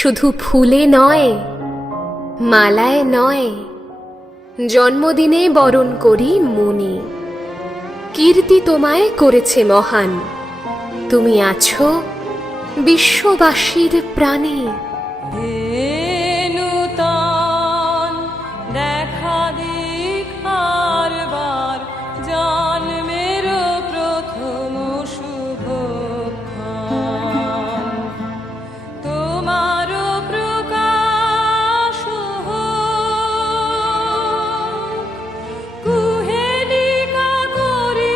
শুধু ফুলে নয়, মালায় নয়, জন্মদিনে বরণ করি মনে। কীর্তি তোমায় করেছে মহান, তুমি আছো বিশ্ববাসীর প্রাণে। নূতন দেখা দিক বারবার, জন্মের প্রথম শুভক্ষণ। তোমার প্রকাশ হোক, কুহেলিকা করি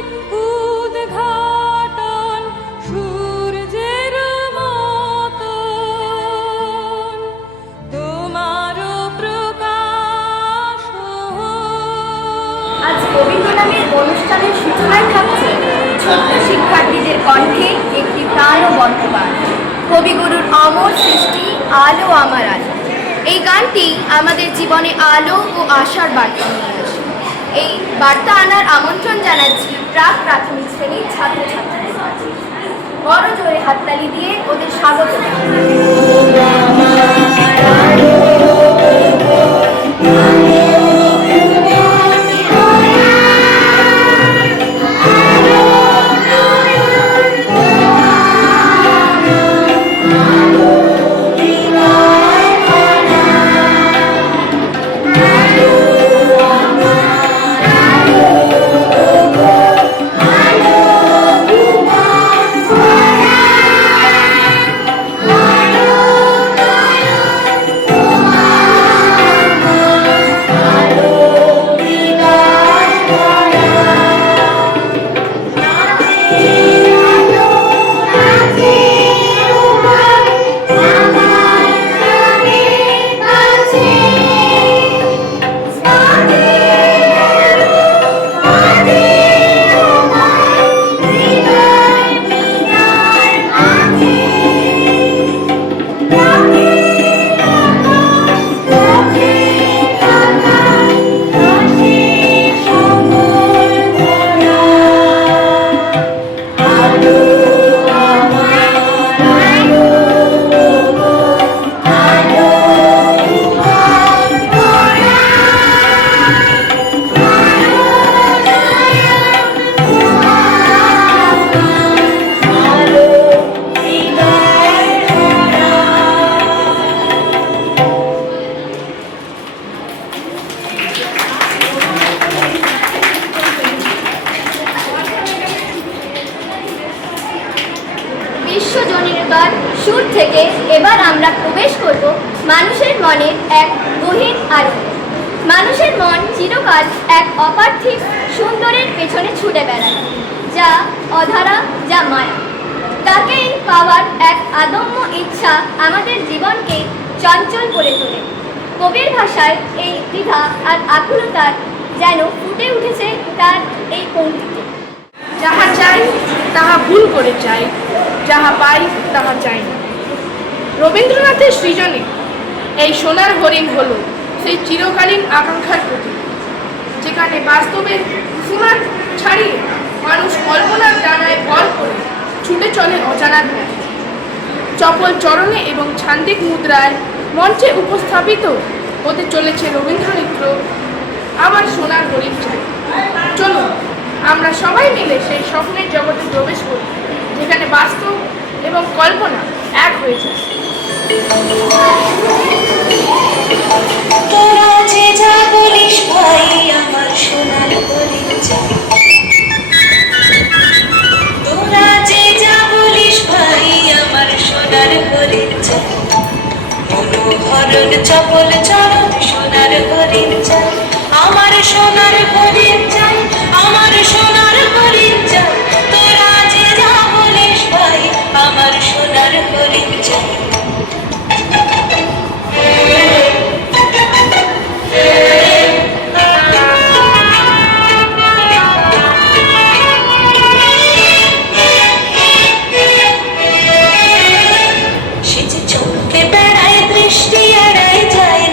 উদ্ঘাটন সূর্যের মতন। তোমার প্রকাশ হোক। আজ কবিগুরু নামের অনুষ্ঠানের সূচনায় থাকছে ছোট্ট শিক্ষার্থীদের কণ্ঠে একটি প্রাণ ও বর্তমান কবিগুরুর অমর সৃষ্টি আলো আমার আলো। এই গানটি আমাদের জীবনে আলো ও আশার বার্তা নিয়ে আসে। এই বার্তা আনার আমন্ত্রণ জানাচ্ছি প্রাক প্রাথমিক শ্রেণীর ছাত্রছাত্রীদের কাছে। বড় জোরে হাততালি দিয়ে ওদের স্বাগত বিশ্বজনীনতার সুর থেকে এবার আমরা প্রবেশ করব মানুষের মনের এক গহীন আলোয়। মানুষের মন চিরকাল এক অপার্থিব সুন্দরের পেছনে ছুটে বেড়ায়, যা অধারা, যা মায়া। তাকেই পাওয়ার এক আদম্য ইচ্ছা আমাদের জীবনকে চঞ্চল করে তোলে। কবির ভাষায় এই দ্বিধা আর আকুলতার যেন ফুটে উঠেছে তার এই পংক্তিতে। যাহা চাই তাহা ভুল করে চাই, যাহা পাই তাহা চাই না। রবীন্দ্রনাথের সৃজনে এই সোনার হরিণ হল সেই চিরকালীন আকাঙ্ক্ষার প্রতীক, যেখানে বাস্তবের সীমা ছাড়িয়ে মানুষ কল্পনার ডানায় ভর করে ছুটে চলে অজানার পথে। চপল চরণে এবং ছান্দিক মুদ্রায় মঞ্চে উপস্থাপিত হতে চলেছে রবীন্দ্রনৃত্য আমার সোনার হরিণ চাই। চলুন আমরা সবাই মিলে সেই স্বপ্নের জগতে প্রবেশ করি, যেখানে বাস্তব এবং কল্পনা এক হয়ে যায়। তোরা যে যা বলিস ভাই আমার সোনার হরিণ চাই। তোরা যে যা বলিস ভাই আমার সোনার হরিণ চাই। মনোহরণ চপল চরণ সোনার হরিণ চাই। আমার সোনার হরিণ চাই, আমার সোনার হরিণ চাই। তোরা যে যা বলিস ভাই আমার সোনার হরিণ চাই। সে যে চমকে বেড়ায়, দৃষ্টি এড়ায় যায়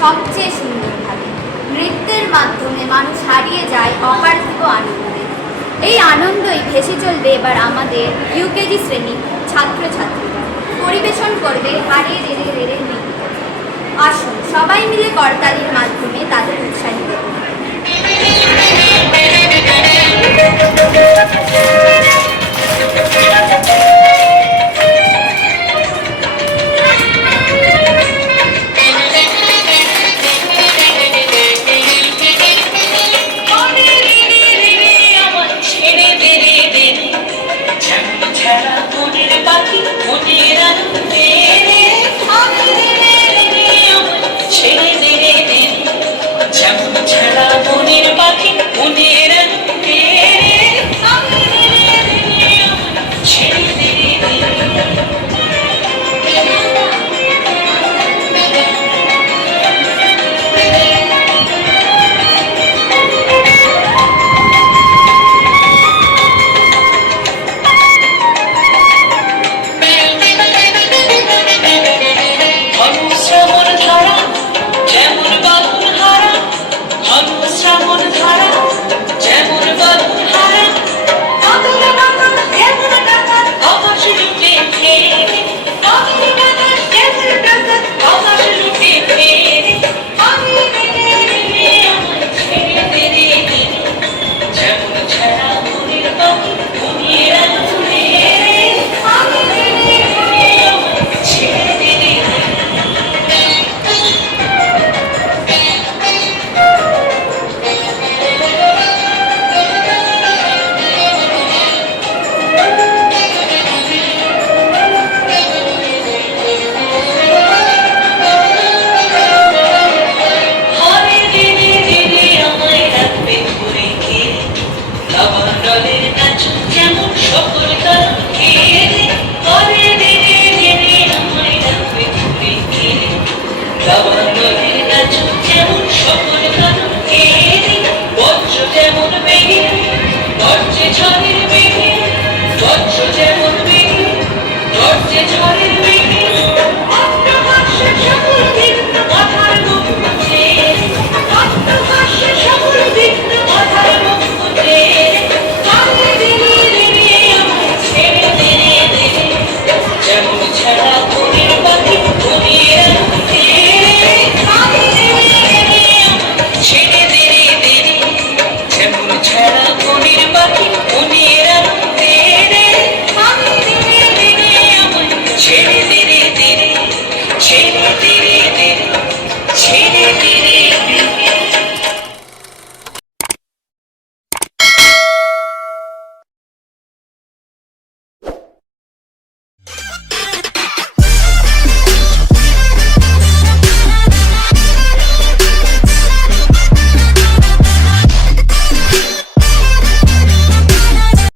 সবচেয়ে সুন্দরভাবে। নৃত্যের মাধ্যমে মানুষ হারিয়ে যায় অপার্থিব আনন্দে। এই আনন্দই ভেসে চলবে এবার আমাদের ইউকেজি শ্রেণীর ছাত্রছাত্রীরা। পরিবেশন করবে হারিয়ে রে রে রে নৃত্য। আসুন সবাই মিলে করতালির মাধ্যমে তাদের উৎসাহিত করি। আমার ছেড়ে দে রে দে রে, যেমন ছেঁড়া মনের পাখি মনের আনন্দে রে। আমি রে রে রে রে, আমার ছেড়ে দে রে দে রে, যেমন ছেঁড়া মনের পাখি মনের আনন্দে রে। আমি রে রে রে রে, আমার ছেড়ে দে রে দে রে। শ্রাবণ ধারা যেমন বাবুল হারা, শ্রাবণ ধারা যেমন বাবুল হারা, বাদল বাদল যেমন ডাকাত আকাশ লুটে ফেরে, বাদল বাদল যেমন ডাকাত আকাশ লুটে ফেরে। আমি রে রে রে রে, আমার ছেড়ে দে রে দে রে, যেমন ছেঁড়া মনের পাখি মনের আনন্দে রে। আমি রে রে রে রে, আমার ছেড়ে দে রে দে রে। হরে দিনে দিনে আমায় রাখবে ধরে কে, নবরলের নাচন যেমন সকল কারণ কে রে। হরে দিনে দিনে আমায় রাখবে ধরে কে, নবরলের নাচন যেমন সকল কারণ কে রে। বজ্র যেমন বেগে গর্জে ঝড়ের বেগে, বজ্র যেমন বেগে গর্জে ঝড়ের